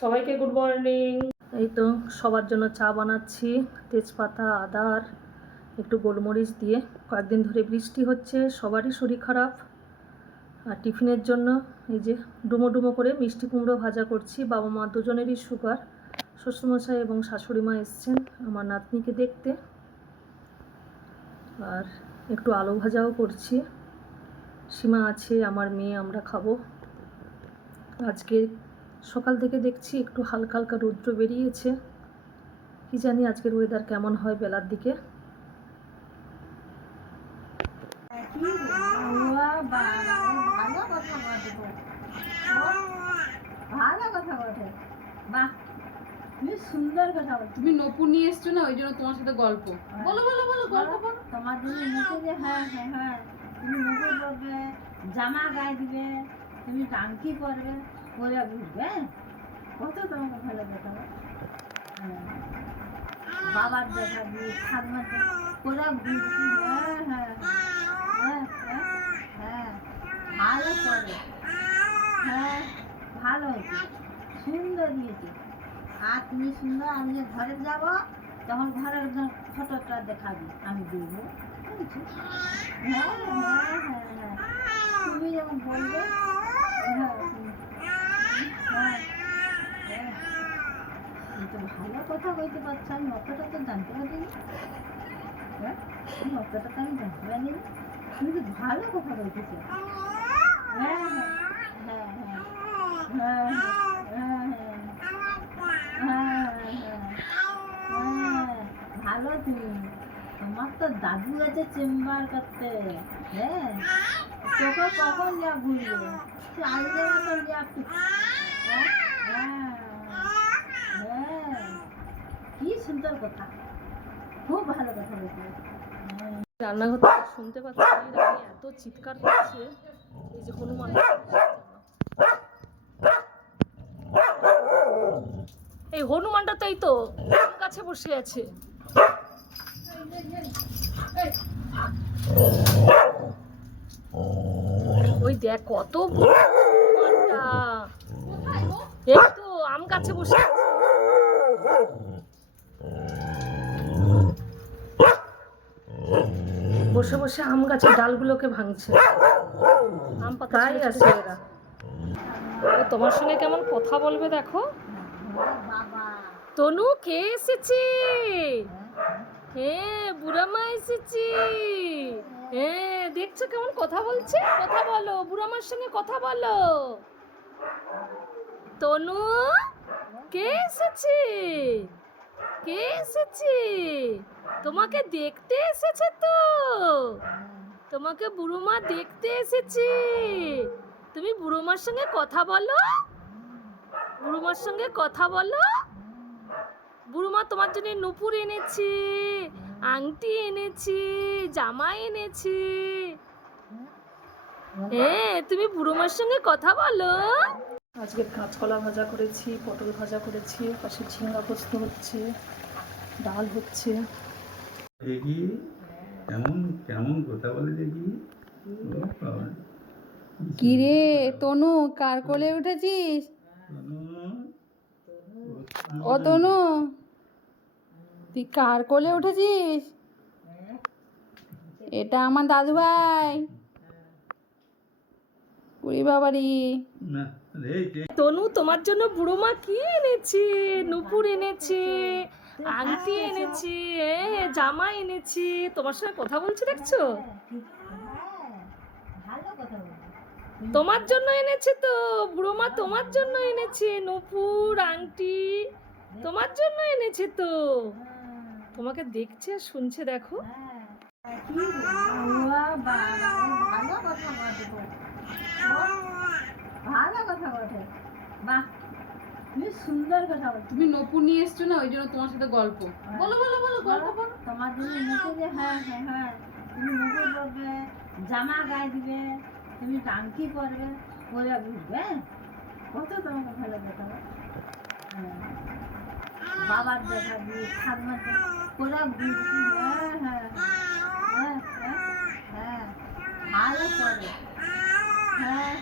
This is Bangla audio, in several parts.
সবাইকে গুড মর্নিং। এই তো সবার জন্য চা বানাচ্ছি, তেজপাতা আদা আর একটু গোলমরিচ দিয়ে। কয়েকদিন ধরে বৃষ্টি হচ্ছে, সবারই শরীর খারাপ। আর টিফিনের জন্য এই যে ডুমো ডুমো করে মিষ্টি কুমড়ো ভাজা করছি। বাবা মা দুজনেরই সুগার, শ্বশুরমশাই এবং শাশুড়ি মা এসছেন আমার নাতনিকে দেখতে। আর একটু আলু ভাজাও করছি, সীমা আছে, আমার মেয়ে, আমরা খাবো। আজকে সকাল থেকে দেখছি একটু হালকা হালকা রৌদ্র বেরিয়েছে, কি জানি আজকের ওয়েদার কেমন হয় বেলার দিকে। সুন্দর কথা বল। তুমি নপুর নিয়ে এসছো না, ওই জন্য তোমার সাথে গল্প বলো বলো বলো গল্প বলো। তোমার জন্য মুখে যে হ্যাঁ হ্যাঁ হ্যাঁ তুমি মুখে পরবে, জামা গায়ে দিবে, তুমি টাঙ্কি পরবে, পরে ঘুরবে। কত তোমাকে ভালো দেখাবো। বাবার দেখাবি, ঠাকুমার পরে ঘুরবি। হ্যাঁ হ্যাঁ হ্যাঁ হ্যাঁ হ্যাঁ ভালো করে। হ্যাঁ ভালো হয়েছে, সুন্দর দিয়েছে। আর তুমি সুন্দর, আমি যে ঘরে যাব তখন ঘরের একদম ফটোটা দেখাবি, আমি দেখবো। হ্যাঁ হ্যাঁ হ্যাঁ হ্যাঁ তুমি যেমন বলবে। হ্যাঁ হ্যাঁ হ্যাঁ তুমি তো ভালো কথা বলতে পারছো, আমি অতটা তো জানতে পারিনি। হ্যাঁ তুমি অতটা তো আমি জানতে পারিনি, তুমি তো ভালো কথা বলতেছো। হ্যাঁ হ্যাঁ হ্যাঁ হ্যাঁ হ্যাঁ হ্যাঁ হ্যাঁ ভালো। তুমি, তোমার তো দাদু আছে চেম্বার করতে। হ্যাঁ তোকে কখন যা ঘুরবে, চাইলে মতো যা। হ্যাঁ হ্যাঁ হ্যাঁ কি সুন্দর কথা, খুব ভালো কথা বলতে। রান্নাঘর থেকে শুনতে পাচ্ছি রানী এত চিৎকার করছে, এই যে হনুমান। এই হনুমানটা তাই তো কাছে বসে আছে। ওই দেখ কত এই তো আম গাছে বসে আছে। বসে বসে আম গাছের ডালগুলোকে ভাঙছে, আম পাতাই আছে এরা। ও তোমার সঙ্গে কেমন কথা বলবে দেখো। তনু কে এসেছে? হ্যাঁ বুড়ামা এসেছে। হ্যাঁ দেখছো কেমন কথা বলছে, কথা বলো, বুড়ামার সঙ্গে কথা বলো। তনু কে এসেছে? কে এসেছে? তোমাকে দেখতে এসেছে তো, তোমাকে বুড়োমা দেখতে এসেছে। তুমি বুড়োমার সঙ্গে কথা বলো, বুড়োমার সঙ্গে কথা বলো। বুড়োমা তোমার জন্য নুপুর এনেছি, আংটি এনেছি, জামা এনেছি। হ্যাঁ তুমি বুড়োমার সঙ্গে কথা বলো। আজকে কাঁচকলা ভাজা করেছি, পটল ভাজা করেছি, পাশে ঝিঙ্গা পোস্ত হচ্ছে, ডাল হচ্ছে। দেখি কেমন কেমন কথা বলে দেখি। কি রে তনু, কার কোলে উঠেছিস? ও তনু, তুই কার কোলে উঠেছিস? এটা আমার দাদু ভাই। পুরি বাবারি। তনু তোমার জন্য বুড়োমা কি এনেছি, নুপুর এনেছি, আংটি এনেছি, জামা এনেছি। তোমার সঙ্গে কথা বলছি দেখছো, তোমার জন্য এনেছি তো বুড়োমা, তোমার জন্য এনেছি নুপুর আংটি, তোমার জন্য এনেছি তো। তোমাকে দেখছে আর শুনছে দেখো। ভালো কথা বটে, বাহ তুমি সুন্দর কথা বল। তুমি নপুর নিয়ে এসছো না, ওই জন্য তোমার সাথে গল্প বলো বলো বলো গল্প বলো। তোমার জন্য মুখে যে হ্যাঁ হ্যাঁ হ্যাঁ তুমি মুখে পরবে, জামা গায়ে দিবে, তুমি টাঙ্কি পরবে, পরে ঘুরবে। কত তোমাকে ভালো দেখাবো। বাবার দেখাবি, ঠাকুমার পরে ঘুরবি। হ্যাঁ হ্যাঁ হ্যাঁ হ্যাঁ হ্যাঁ ভালো করে। হ্যাঁ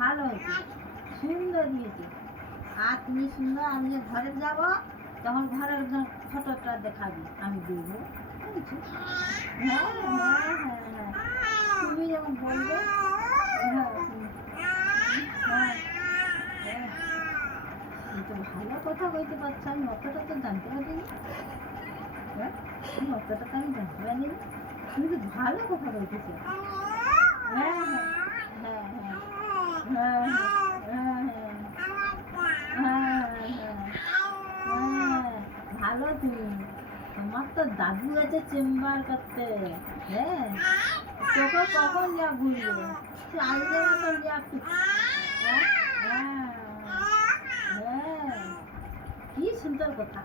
ভালো হয়েছে, সুন্দর দিয়েছে। আর তুমি সুন্দর, আমি যে ঘরে যাব তখন ঘরের ফটোটা দেখাবি, আমি দিব। বুঝেছো? হ্যাঁ হ্যাঁ হ্যাঁ হ্যাঁ, তুমি যখন বলবে হ্যাঁ হ্যাঁ হ্যাঁ, তুমি তো ভালো কথা কইতে পারছো, আমি অতটা তো জানতে পারিনি। হ্যাঁ, তুমি অতটা তো আমি জানতে পারিনি, তুমি তো ভালো কথা বলতেছো। হ্যাঁ হ্যাঁ হ্যাঁ হ্যাঁ হ্যাঁ হ্যাঁ হ্যাঁ, ভালো তুমি। তোমার তো দাদু আছে চেম্বার করতে। হ্যাঁ, তোকে কখন যা ঘুরবে, সে আজকের মতন যা একটু। হ্যাঁ হ্যাঁ হ্যাঁ, কি সুন্দর কথা।